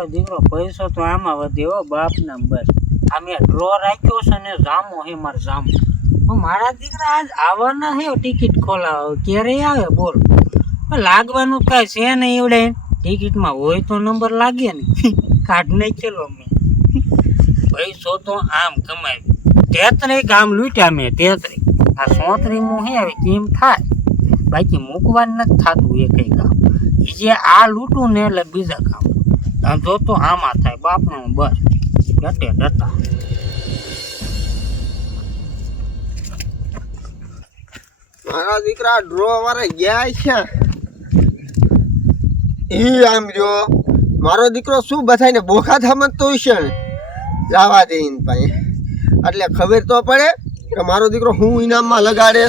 મારો દીકરો પૈસો તો આમાં વધ્યો બાપ નંબર આ ડ્રો રાખ્યો છે ને જામો હે માર જામો. મારા દીકરા આજ આવવાના હે ટિકિટ ખોલાવો ક્યારે આવે બોલ. લાગવાનું કાંઈ છે નહીં એવડે ટિકિટમાં હોય તો નંબર લાગે ને. કાઢ નહીં ચેલો મેં. પૈસો તો આમ કમાય. તેત્રી ગામ લૂંટ્યા મેં તેત્રી આ સોત્રી હું હે હવે કેમ થાય? બાકી મૂકવાનું નથી થતું એ કઈ કામ જે આ લૂંટું ને એટલે બીજા કામ. ધંધો તો આમાં થાય બાપનો બસ. ડટે ડટા મારા દીકરા ડ્રો વાળા ગયા છે. એ આમ જો મારો દીકરો શું બધાને બોખા થમતો હશે ને? જવા દે પાસે એટલે ખબર તો પડે કે મારો દીકરો હું ઇનામમાં લગાડે.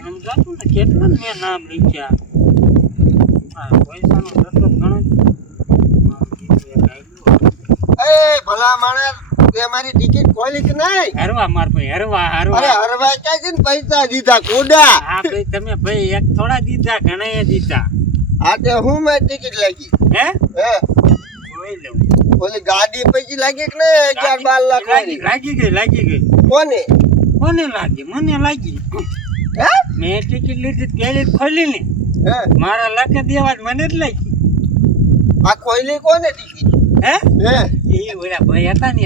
સમજાતું કેટલા મેં નામ લીધા આ પૈસાનો ડટો ઘણો એ ભલા માણસ તે મારી ટિકિટ ખોલી કે નહીં. હરવા માર ભાઈ હરવા અરે હરવા હરવા ક્યાં છે ને પૈસા દીધા કોડા. હા ભાઈ તમે ભાઈ એક થોડા દીધા ઘણા દીધા. તે હું મેં ટિકિટ લાગી? હે? હે? જોઈ લઉં. ઓલી ગાડી પૈકી લાગી કે નહીં? અગિયાર બાર લાખ લાગી ગઈ લાગી ગઈ. કોને? કોને લાગી? મને લાગી. હે? મેં ટિકિટ લીધી પહેલી ખોલી ને હે મારા લખે દેવા મને જ લઈ આ કોઈલી કોને ટિકિટ હે? એ ઓલા ભાઈ હતા ને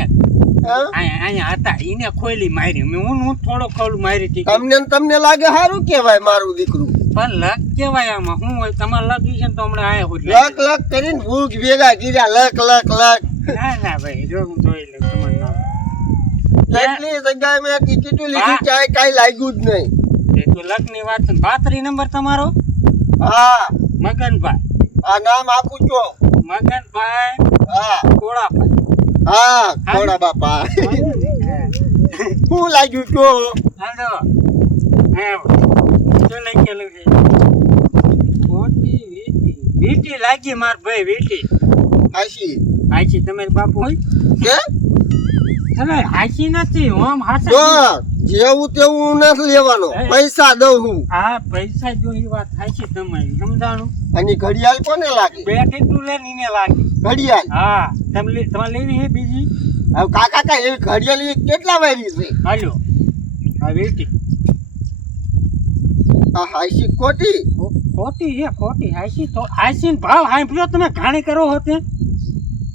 અહીંયા હતા. એને ખોલી મારી. મેં હું હું થોડો ખોલું મારી તમને તમને લાગે સારું કેવાય મારું દીકરું. પણ લક કેવાય આમાં. હું હોય તમારે લકી ને તો હમણાં આયા હોય. લક લક કરીને ભૂખ ભેગા કર્યા. લક લક લક ના ના ભાઈ. જો હું જોઈ લઉં તમારું નામ. કેટલી જગ્યાએ મેં ટિકિટો લીધી ક્યાંય કાંઈ લાગ્યું જ નહીં. એ તો લકની વાત છે. બાતરી નંબર તમારો? હા. મગનભાઈ. આ નામ આપું છો. મગનભાઈ હા. કોળાભાઈ. હા કોળા બાપા. શું લાગ્યું છો? હાલો. શું લખેલું છે? ખોટી વીટી. વીટી લાગી માર ભાઈ વીટી. હાશી હાચી તમારી બાપુ કે તમે હાચી નથી ઓમ હાચા જેવું તેવું નથી લેવાનો. પૈસા દઉં હું. હા પૈસા જો એ વાત છે તમારી સમજાણું? અને ઘડિયાળ કોને લાગે? બે કેટલું લે નીને લાગી. ઘડિયાળ? હા તમે તમારે લેવી છે બીજી? હવે કાકા કા એવી ઘડિયાળ એ કેટલા વાયરી છે? હાલો. આ વેટી આ હાઈસી ખોટી? ખોટી છે ખોટી. હાચી તો હાઈસી ભાવ હાંભળ્યો તમે ઘાણી કરો હોતે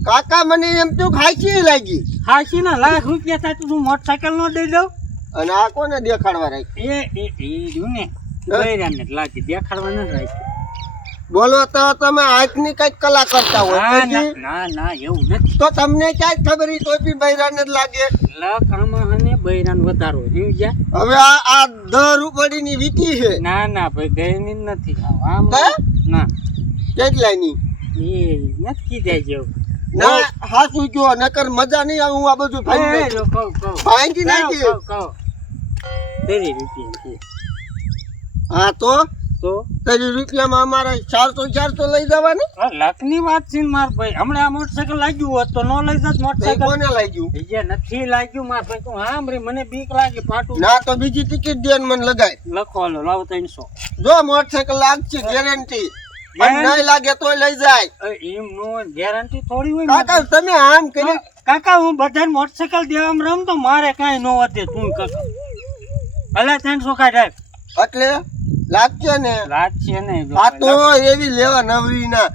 કાકા મને એમ તો હાશી લાગી. હાચી ના લાખ રૂપિયા થાય તો તું મોટરસાયકલ નો દઈ દઉં? અને આ કોને દેખાડવા રાખી એ એ એ રહ્યું ને? બૈરાને જ લાગી દેખાડવા નથી રાખી બોલો તો તમે હાથની કંઈક કલા કરતા હોય ના ના ના ના એવું નથી. તો તમને ક્યાંય ખબર તો બી બૈરાને જ લાગે. લખામાં અને બૈરાન વધારો સમજ્યા હવે આ આ ઉપડી ની વીટી છે. ના ના ભાઈ ગયની ની નથી. આમ? ના. કેટલાની એ નથી કીધા જેવું. ના હાસુ જો નકર મજા નહીં આવે હું આ બધું એ, ભાંગી નાખી. તેરી રૂપિયા હા તો? તો? તારી રૂપિયામાં અમારે ચારસો ચારસો લઈ જવાની? આ લકની વાત છે માર ભાઈ. હમણાં આ મોટરસાયકલ લાગ્યું હોત તો ન લઈ જત મોટરસાયકલ કોને લાગ્યું? જે નથી લાગ્યું માર ભાઈ. તું હા રે મને બીક લાગે ફાટું ના તો બીજી ટિકિટ દે મને લગાય. લખો લો લાવો ત્રણસો. જો મોટરસાયકલ લાગશે ગેરંટી નહીં લાગે તોય લઈ જાય. એમ નો ગેરંટી થોડી હોય કાકા તમે આમ કરી કાકા હું બધાને મોટરસાયકલ દેવામાં રમ તો મારે કાંઈ ન વધે તું કાકા. ભલે ત્રણસો કાઢ એટલે લાગશે ને. રાત ને આ તો એવી લેવા નવરી ના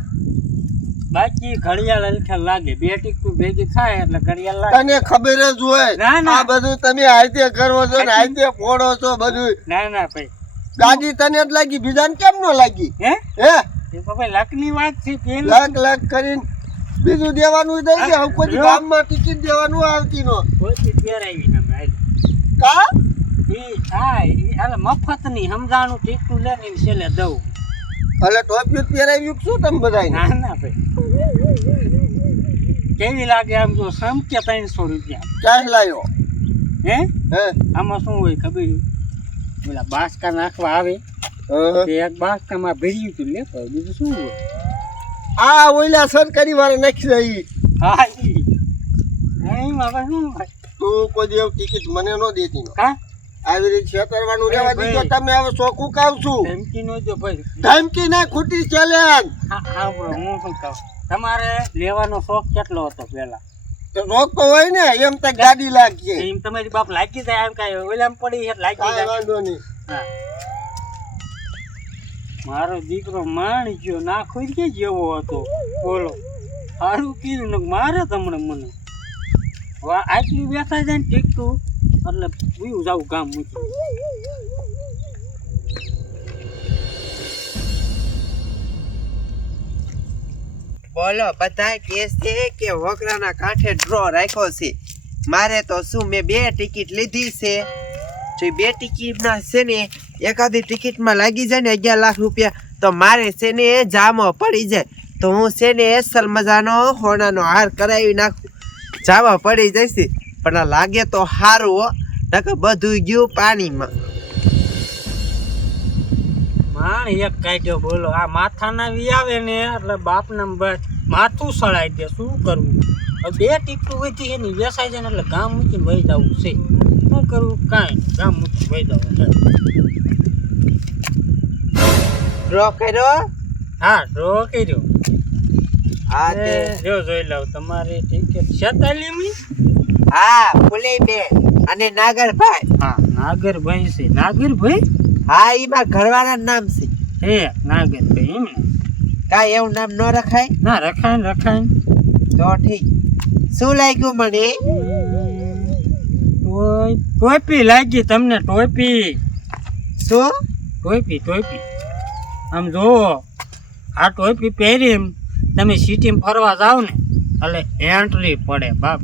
બાકી ઘડિયાળ અલખ્યા લાગે. બે ટીકું ભેગી થાય એટલે ઘડિયાળ લાગે. તને ખબર જ હોય ના, ના. આ બધું તમે આઈતે કરો છો ને આઈતે ફોડો છો બધું ના ના ભાઈ. ગાડી તને જ લાગી બીજાને કેમ ન લાગી? હે? હે? તો લકની વાત છે લાખ લાખ કરીને બીજું દેવાનું દઈ દે હવે કોઈ ગામમાં ટિકિટ દેવાનું આવતી નો કા? ઈ હા હાલે મફતની સમજાણું ટીકું લે ને છેલ્લે દઉં. એટલે ટોપી જ પહેરાવ્યું શું તમે બધા ના ના ભાઈ. કેવી લાગે આમ જો સમકે ત્રણસો રૂપિયા? ક્યાં લાવ્યો હે? હે? આમાં શું હોય ખબર? પેલા બાસકા નાખવા આવે. તે એક બાસ્કામાં ભર્યું હતું લે બીજું શું આ ઓઈલા સરકારી વાળા નાખી દઈ હા એમ શું તું કોઈ દેવ ટિકિટ મને ન દેતી. હા? આવી રીતે છેતરવાનું રહેવા દીધો તમે હવે ચોખ્ખું કહું છું ધમકી નો દો ભાઈ. ધમકી ના ખોટી ચેલેન્જ હા હા હું શું કહું? તમારે લેવાનો શોખ કેટલો હતો પેલા તો રોક તો હોય ને એમ તો ગાડી લાગી એમ તમારી બાપ લાગી જાય એમ કાંઈ ઓલામ પડી લાગી જાય. વાંધો નહીં. હા. મારો દીકરો માણી ગયો, નાખો કે જેવો હતો. બોલો સારું કીધું ને મારે તમને મને. વા, આટલી બેસા જાય ને ટીકતું એટલે બીજું જાવું ગામ મૂકી બોલો બધા કે છે કે વગરાના કાંઠે ડ્રો રાખ્યો છે. મારે તો શું મેં બે ટિકિટ લીધી છે? જો બે ટિકિટના છે ને એકાદી ટિકિટમાં લાગી જાય ને અગિયાર લાખ રૂપિયા, તો મારે છે ને જામો પડી જાય. તો હું છે ને એ મજાનો હોનાનો હાર કરાવી નાખું. જામો પડી જશે, પણ આ લાગે તો સારું હો, નકર બધું ગયું પાણીમાં. માણ એક કાઢ્યો, બોલો, આ માથાના વી આવે ને, એટલે બાપના નંબર માથું સળાઈ દે, શું કરવું? બે ટીકટું વધી એની વેસાઈ જાય ને, એટલે ગામ મૂકીને વહી જવું છે. શું કરવું કાંઈ ગામ મૂકી ભાઈ દઉં ડ્રો કર્યો? હા ડ્રો કર્યો. હા તે. જો જોઈ લઉં તમારી ટિકિટ છેતાલીમી હા ફૂલે બે અને નાગરભાઈ. હા નાગરભાઈ છે. નાગરભાઈ? હા એમાં ઘરવાળા નામ છે. હે નાગરભાઈ એમ કાંઈ એવું નામ ન રખાય? ના રખાય રખાય તો ઠીક. શું લાગ્યું મને? ટોય ટોપી લાગી તમને ટોપી. શું ટોપી ટોપી. આમ જુઓ આ ટોપી પહેરી તમે સિટીમાં ફરવા જાઓ ને એટલે એન્ટ્રી પડે બાપ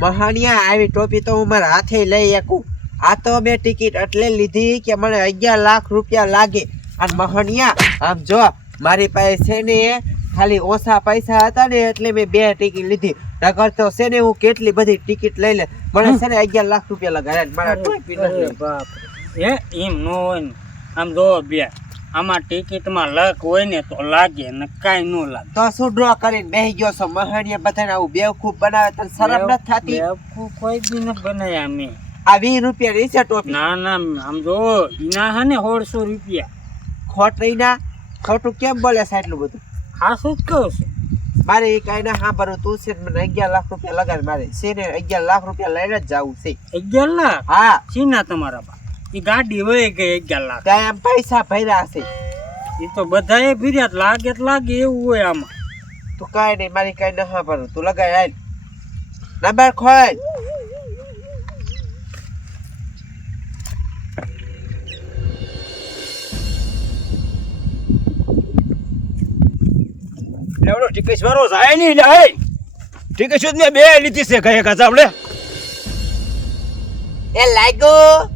બહાણિયા આવી ટોપી તો હું મારા હાથે લઈ શકું. આ તો મેં ટિકિટ એટલે લીધી કે મને અગિયાર લાખ રૂપિયા લાગે. અને મહાણિયા આમ જો મારી પાસે છે ને ખાલી ઓછા પૈસા હતા ને એટલે મેં બે ટિકિટ લીધી. નગર તો છે ને હું કેટલી બધી ટિકિટ લઈ લે મને છે ને અગિયાર લાખ રૂપિયા લગાડ્યા મારા ટોપી નથી. બાપ હે એમ ન હોય ને. આમ જો બે આમાં ટિકિટમાં લક હોય ને તો લાગે ને કાંઈ ન લાગે. તો શું ડ્રો કરીને બેહી ગયો છો? મહાણીએ બધાને આવું બેવકૂફ બનાવે તને શરમ નથી થતી? બેવકૂફ કોઈ બી ન બનાયા અમે આ વીસ રૂપિયા રહી છે ટોપી. ના ના આમ જો ઈના હે ને સોળસો રૂપિયા. ખોટ ના ખોટું કેમ બોલે છે એટલું બધું? ખાસું જ કહું છું. મારે એ કઈ ના સાંભળવું તું છે મને અગિયાર લાખ રૂપિયા લગાડ મારે. છે ને અગિયાર લાખ રૂપિયા લઈને જ જવું છે. અગિયાર લાખ? હા. સીના તમારા બા? એ ગાડી હોય ગઈ અગિયાર લાખ? ત્યાં એમ પૈસા ભર્યા છે. એ તો બધાએ ફર્યા લાગે લાગે એવું હોય આમાં. તું કઈ નહીં મારી કઈ ના સાંભળવું તું લગાડ હાલ. નંબર ખોલ. વાળો જાય નહીં જાય ટિકિટ સુધી મેં બે લીધી છે કઈ કાચા આપણે એ લાગ્યો?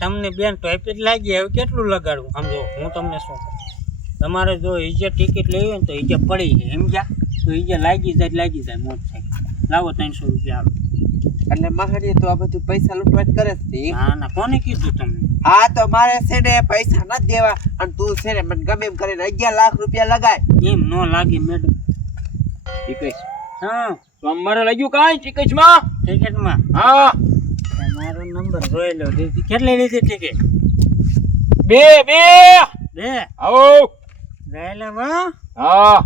તમને બેન ટોપી જ લાગી હવે કેટલું લગાડવું? આમ જો હું તમને શું કહું? તમારે જો ઈજે ટિકિટ લેવી હોય ને તો ઈજે પડી છે એમ જા તો ઈજે લાગી જાય લાગી જાય મોટરસાઇકલ લાવો ત્રણસો રૂપિયા આવે એટલે મહારી તો આ બધું પૈસા લૂંટવાટ કરે છે ના ના કોને કીધું તમને? હા તો મારે છે ને પૈસા નથી દેવા. અને તું છે ને મને ગમે એમ કરીને અગિયાર લાખ રૂપિયા લગાય. એમ ન લાગે મેડમ ટિકિટ. હા. સોમવારે લાગ્યું કાંઈ ટિકિટમાં? ટિકિટમાં. હા. તમારો નંબર જોયેલો કેટલી લીધી ટિકિટ? બે બે. બે? આવો. લઈ લે હા.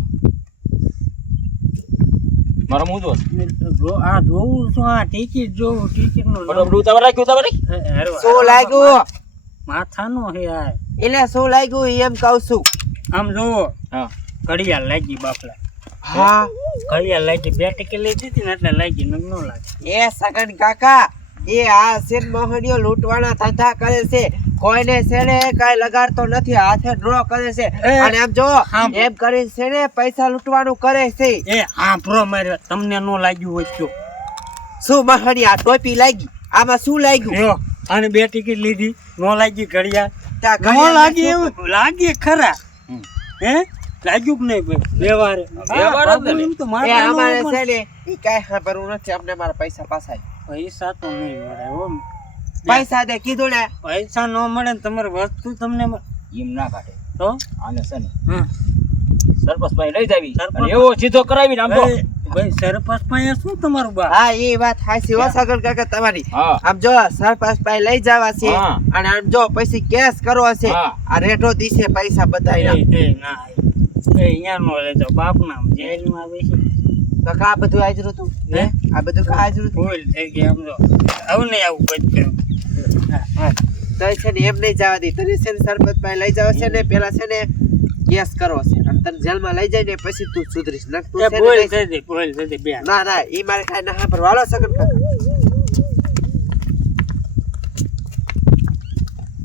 મારો મું જો જો આ જોવું છું આ ટિકિટ જોઉં ટિકિટ નો બરોબર ઉતાવળ રાખ્યું ઉતાવળ શું લાગ્યું? માથાનો હે આ. એટલે શું લાગ્યું એમ કહું છું. આમ જુઓ. હા. ઘડિયાળ લાગી બાપલા. હા. ઘડિયાળ લાગી બે ટિકિટ લઈ દીધી ને એટલે લાગી ન લાગે. એ સગન કાકા એ આ શેર મોહનીઓ લૂંટવાના ધંધા કરે છે. કોઈને છે ને કઈ લગાડતો નથી હાથે ડ્રો કરે છે. અને એમ જો એમ કરી છે પૈસા લૂંટવાનું કરે છે. એ હા પ્રો માર્યો. તમને ન લાગ્યું હોય શું મહાની આ ટોપી લાગી? આમાં શું લાગ્યું? જો અને બે ટિકિટ લીધી. નો લાગી ઘડિયાળ. નો લાગી. એવું. લાગી ખરા. હે? લાગ્યું કે નહીં વ્યવહારે. ને. એમ ને કઈ ખબરવું નથી. અમને મારા પૈસા પાછા પૈસા તો નહીં મળે હો. પૈસા દે કીધું ને. પૈસા ન મળે ને તમારી વસ્તુ તમને એમ ના કાઢે. તો? આને છે ને હા સરપંચ ભાઈ લઈ જાવી. એવો સીધો કરાવીને આમ તો એ, ભાઈ સરપંચ પાસે શું તમારું બા? હા એ વાત હાસી હો સાગર કાકા તમારી. આમ જો સરપંચ પાસે લઈ જવા છે અને આમ જો પછી કેસ કરો છે આ રેટો દીશે પૈસા બતાવી ના અહીંયા નો લેજો બાપ નામ જેલમાં છે તો કા બધું હાજરું તું હે? આ બધું કા હાજરું તું ભૂલ થઈ ગઈ સમજો આવું નહીં આવું કોઈ હા તો છે ને એમ નહીં જવા દે. તને છે ને સરપંચ પાસે લઈ જવા છે ને પેલા છે ને કેસ કરવો છે. અને તને જેલમાં લઈ જાય ને પછી તું સુધરીશ. એ ને ના ઈ મારે કાંઈ ના સાંભળવા. હાલો સગન કાકા.